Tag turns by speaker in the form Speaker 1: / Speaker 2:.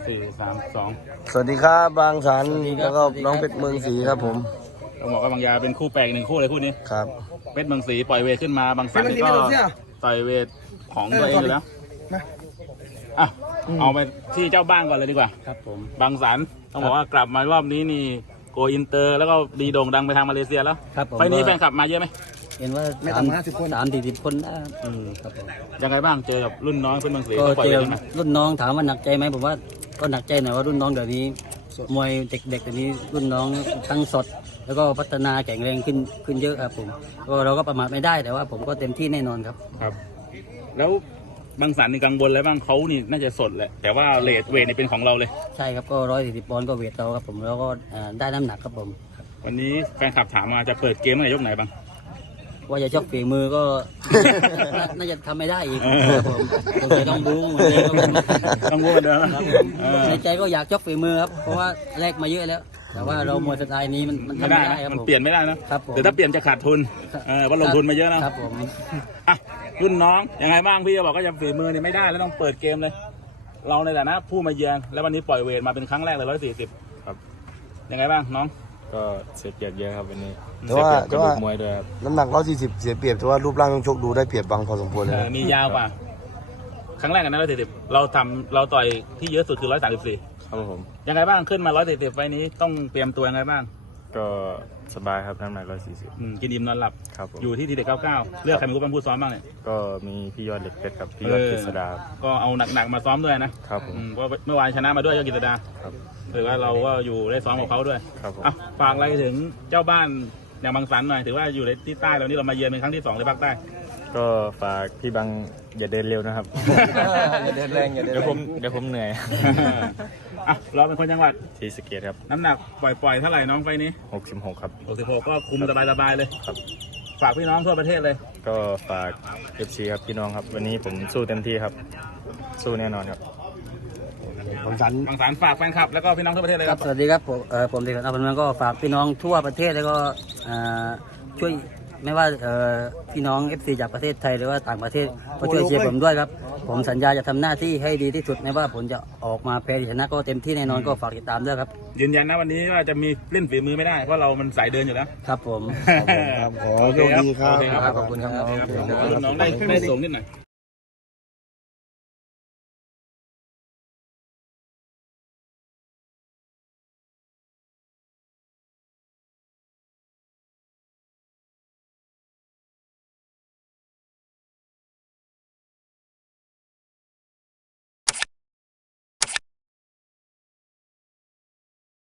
Speaker 1: 4-3-2
Speaker 2: สวัสดีครับบางสันแล้วก็น้องเพชรเมืองศรีครับผม
Speaker 1: ต้องบอกว่าบางยาเป็นคู่แปลกหนึ่งคู่เลยคู่นี้
Speaker 2: ครับ
Speaker 1: เพชรเมืองศรีปล่อยเวทขึ้นมาบางสันนี่ก็ต่อยเวทของตัวเองอยู่แล้วอ่ะเอาไปที่เจ้าบ้านก่อนเลยดีกว่า
Speaker 3: ครับผม
Speaker 1: บางสันต้องบอกว่ากลับมารอบนี้นี่โกอินเตอร์แล้วก็ดีโด่งดังไปทางมาเลเซียแล้ว
Speaker 3: ครับผม
Speaker 1: ไฟนี้แฟนคลับมาเยอะไหม
Speaker 3: เห็นว่าไม่ต่ำ50 คน30-40 คนได้ครับผม
Speaker 1: ยังไงบ้างเจอกับรุ่นน้องเพชรเมืองศรี
Speaker 3: ก็
Speaker 1: ปล่อย
Speaker 3: เจ
Speaker 1: เว
Speaker 3: อ
Speaker 1: ทมา
Speaker 3: รุ่นน้องถามว่าหนักใจไหมผมว่าก็หนักใจหน่อยว่ารุ่นน้องเดี๋ยวนี้มวยเด็กๆเดี๋ยวนี้รุ่นน้องทั้งสดแล้วก็พัฒนาแข็งแรงขึ้นเยอะครับผมก็เราก็ประมาทไม่ได้แต่ว่าผมก็เต็มที่แน่นอนครับ
Speaker 1: ครับแล้วบางสันนี่กังวลอะไรบ้างเขานี่น่าจะสดแหละแต่ว่าเวทนี่เป็นของเราเลย
Speaker 3: ใช่ครับก็140 ปอนด์ก็เวทเราครับผมแล้วก็ได้น้ำหนักครับผม
Speaker 1: วันนี้แฟนคลับถามมาจะเปิดเกมในยกไหนบ้าง
Speaker 3: ว่าจะชกฝีมือก็ น่าจะทำไม่ได้อีกครับผมต้องบู๊
Speaker 1: ต้องบู๊เหมือนเดิม
Speaker 3: ในใจก็อยากชกฝีมือครับเพราะว่าแลกมาเยอะแล้วแต่ว่าเรามวยสไตล์นี้มันทำไม่ได้ครับ
Speaker 1: มันเปลี่ยนไม่ได้นะครับ
Speaker 3: ผม
Speaker 1: แต่ถ้าเปลี่ยนจะขาดทุนเพราะลงทุนมาเยอะนะครับ
Speaker 3: ผม
Speaker 1: อ่ะรุ่นน้องยังไงบ้างพี่จะบอกก็จะฝีมือเนี่ยไม่ได้แล้วต้องเปิดเกมเลยเราในฐานะผู้มาเยือนแล้ววันนี้ปล่อยเวทมาเป็นครั้งแรกเลย140ครับยังไงบ้างน้อง
Speaker 4: ก็เสียเปรียบเยอะครับวันนี้
Speaker 2: แต่ว่า
Speaker 4: มวยด้วยครับ
Speaker 2: น้ำหนัก140เสียเปรียบแต่ว่ารูปร่างต้องชกดูได้เปรียบบางพอสมควรเลย
Speaker 1: มียาวกว่าครั้งแรกกันนะ140เราต่อยที่เยอะสุดคือ134
Speaker 4: ครับผม
Speaker 1: ยังไงบ้างขึ้นมา140ไฟนี้ต้องเตรียมตัวยังไงบ้าง
Speaker 4: ก็สบายครับน้ำหนัก140
Speaker 1: กินอิ่มนอนหลับ
Speaker 4: ครับผม
Speaker 1: อยู่ที่ทีเด็ก99เลือกใครเป็นผู้บังคับซ้อมบ้างเนี่ย
Speaker 4: ก็มีพี่ยอดเหล็กเพชรกับพี่ยอดกฤษดา
Speaker 1: ก็เอาหนักๆมาซ้อมด้วยนะครับผมเพราะเมื่อวานชนะมาด้วยยอดกฤษดา
Speaker 4: ครับ
Speaker 1: ถือว่าเราก็อยู่ได้ซ้อมกับเขาด้วย
Speaker 4: ครับผม
Speaker 1: ฝากอะไรถึงเจ้าบ้านอย่างบางสันหน่อยถือว่าอยู่ในที่ใต้เรานี่เรามาเยือนเป็นครั้งที่2ในภาคใต้
Speaker 4: ก็ฝากพี่บังอย่าเดินเร็วนะครับ
Speaker 2: อย่าเดินแรงอย่าเดิน
Speaker 4: เดี๋ยวผมเหนื่อย
Speaker 1: เราเป็นคนจังหวัด
Speaker 4: ศรีสะเกษครับ
Speaker 1: น้ำหนักปล่อยเท่าไหร่น้องไฟนี้
Speaker 4: 66ครับ
Speaker 1: 66ก็คุมสบายเลย
Speaker 4: ครับ
Speaker 1: ฝากพี่น้องทั่วประเทศเลย
Speaker 4: ก็ฝาก FC ครับพี่น้องครับวันนี้ผมสู้เต็มที่ครับสู้แน่นอนครับ
Speaker 2: บางสัน
Speaker 1: ฝากแฟนคลับแล้วก็พี่น้องทั่วประเทศเลยครับ
Speaker 3: สวัสดีครับผมเด็กอัปนันก็ฝากพี่น้องทั่วประเทศแล้วก็ช่วยไม่ว่าพี่น้อง FC จากประเทศไทยหรือว่าต่างประเทศก็ช่วยเชียร์ผมด้วยครับผมสัญญาจะทำหน้าที่ให้ดีที่สุดไม่ว่าผลจะออกมาแพ้หรือชนะก็เต็มที่แน่นอนก็ฝากติดตามด้วยครับ
Speaker 1: ยืนยันนะวันนี้ว่าจะมีเล่นฝีมือไม่ได้เพราะเรามันสายเดินอยู่แล้ว
Speaker 3: ครับผม
Speaker 2: ขอโชคดีครับ
Speaker 3: ขอบคุณครับ
Speaker 1: น้องได้สูงนิดหน่อย